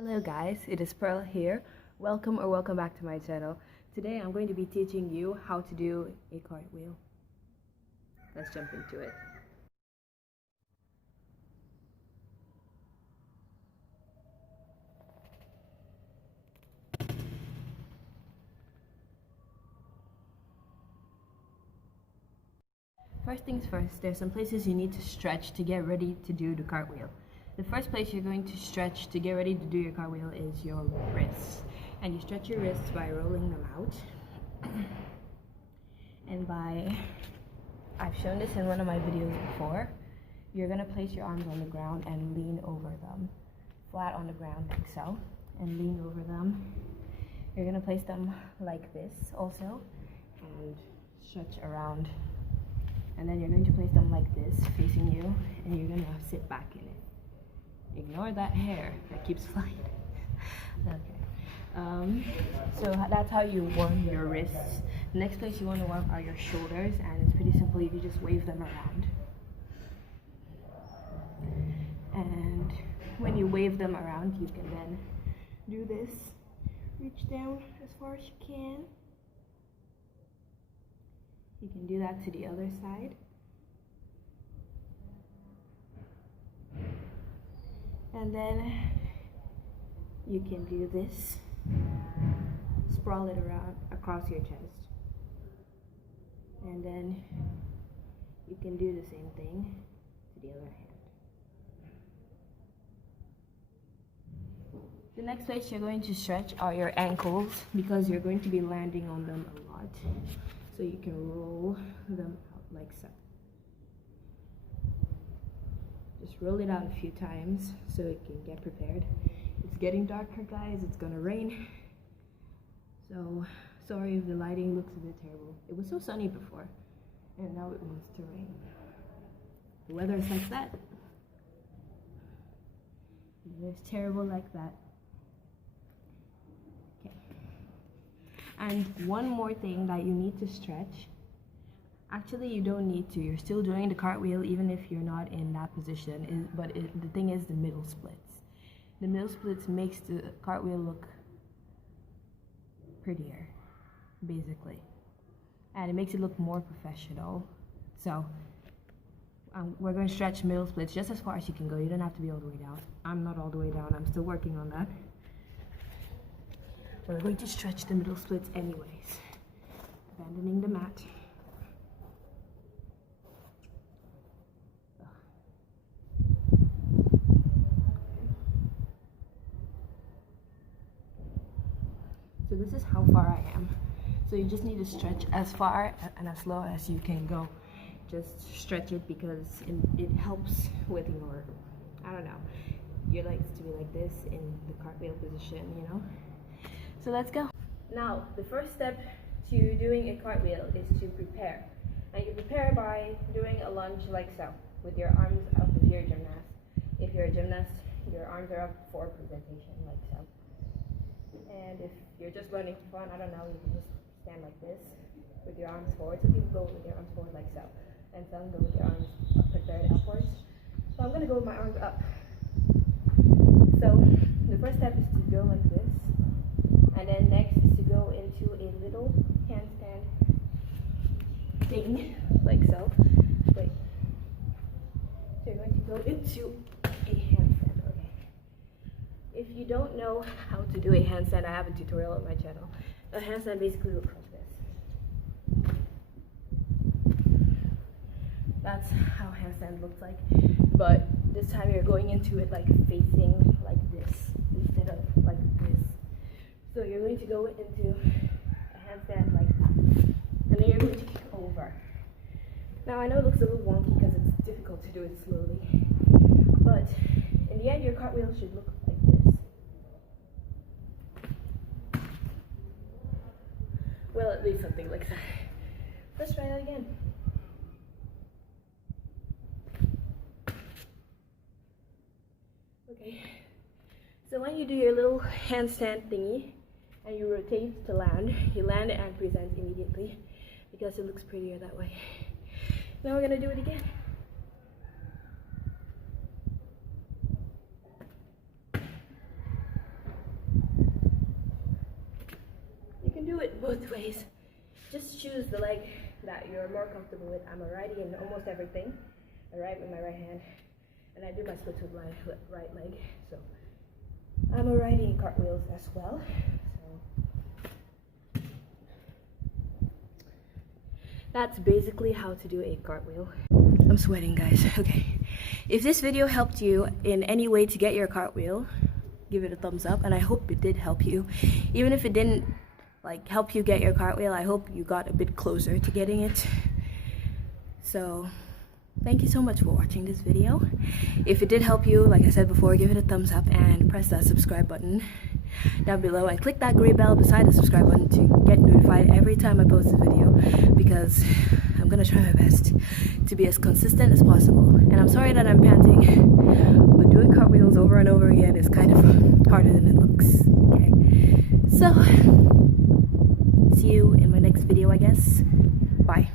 Hello guys, it is Pearl here. Welcome back to my channel. Today I'm going to be teaching you how to do a cartwheel. Let's jump into it. First things first, there's some places you need to stretch to get ready to do the cartwheel. The first place you're going to stretch to get ready to do your cartwheel is your wrists. And you stretch your wrists by rolling them out. And I've shown this in one of my videos before, you're going to place your arms on the ground and lean over them. Flat on the ground like so. And lean over them. You're going to place them like this also. And stretch around. And then you're going to place them like this, facing you. And you're going to sit back in it. Ignore that hair that keeps flying. Okay. So that's how you warm your wrists. The next place you want to warm are your shoulders, and it's pretty simple. You just wave them around. And when you wave them around, you can then do this. Reach down as far as you can. You can do that to the other side. And then you can do this, sprawl it around across your chest. And then you can do the same thing to the other hand. The next place you're going to stretch are your ankles, because you're going to be landing on them a lot. So you can roll them out like so. Just roll it out a few times so it can get prepared. It's getting darker, guys. It's gonna rain. So sorry if the lighting looks a bit terrible. It was so sunny before, and now it wants to rain. The weather is like that. It's terrible like that. Okay. And one more thing that you need to stretch. Actually, you don't need to. You're still doing the cartwheel even if you're not in that position. But the thing is the middle splits. The middle splits makes the cartwheel look prettier, basically. And it makes it look more professional. So, we're going to stretch middle splits just as far as you can go. You don't have to be all the way down. I'm not all the way down. I'm still working on that. We're going to stretch the middle splits anyways. Abandoning the mat. So this is how far I am. So you just need to stretch as far and as low as you can go. Just stretch it because it helps with your, I don't know, your legs to be like this in the cartwheel position, you know? So let's go. Now, the first step to doing a cartwheel is to prepare. And you prepare by doing a lunge like so, with your arms up if you're a gymnast. If you're a gymnast, your arms are up for presentation like so. And if you're just learning for fun, I don't know, you can just stand like this with your arms forward. Some people go with their arms forward like so, and some go with their arms prepared upwards. So I'm going to go with my arms up. So the first step is to go like this, and then next is to go into a little handstand thing like so. Wait. So you're going to go into a handstand. Okay. If you don't know how to do a handstand, I have a tutorial on my channel. A handstand basically looks like this. That's how handstand looks like. But this time you're going into it like facing like this instead of like this. So you're going to go into a handstand like that. And then you're going to kick over. Now I know it looks a little wonky because it's difficult to do it slowly. But in the end, your cartwheel should look like this. Well, at least something like that. Let's try that again. Okay. So when you do your little handstand thingy and you rotate to land, you land and present immediately because it looks prettier that way. Now we're going to do it again. do it both ways. Just choose the leg that you're more comfortable with. I'm a righty in almost everything. I ride with my right hand, and I do my splits with my right leg. So I'm a righty in cartwheels as well. So that's basically how to do a cartwheel. I'm sweating, guys. Okay. If this video helped you in any way to get your cartwheel, give it a thumbs up, and I hope it did help you. Even if it didn't like help you get your cartwheel, I hope you got a bit closer to getting it. So thank you so much for watching this video. If it did help you, like I said before, give it a thumbs up and press that subscribe button down below and click that gray bell beside the subscribe button to get notified every time I post a video, because I'm gonna try my best to be as consistent as possible. And I'm sorry that I'm panting, but doing cartwheels over and over again is kind of harder than it looks. Okay, so see you in my next video, I guess. Bye.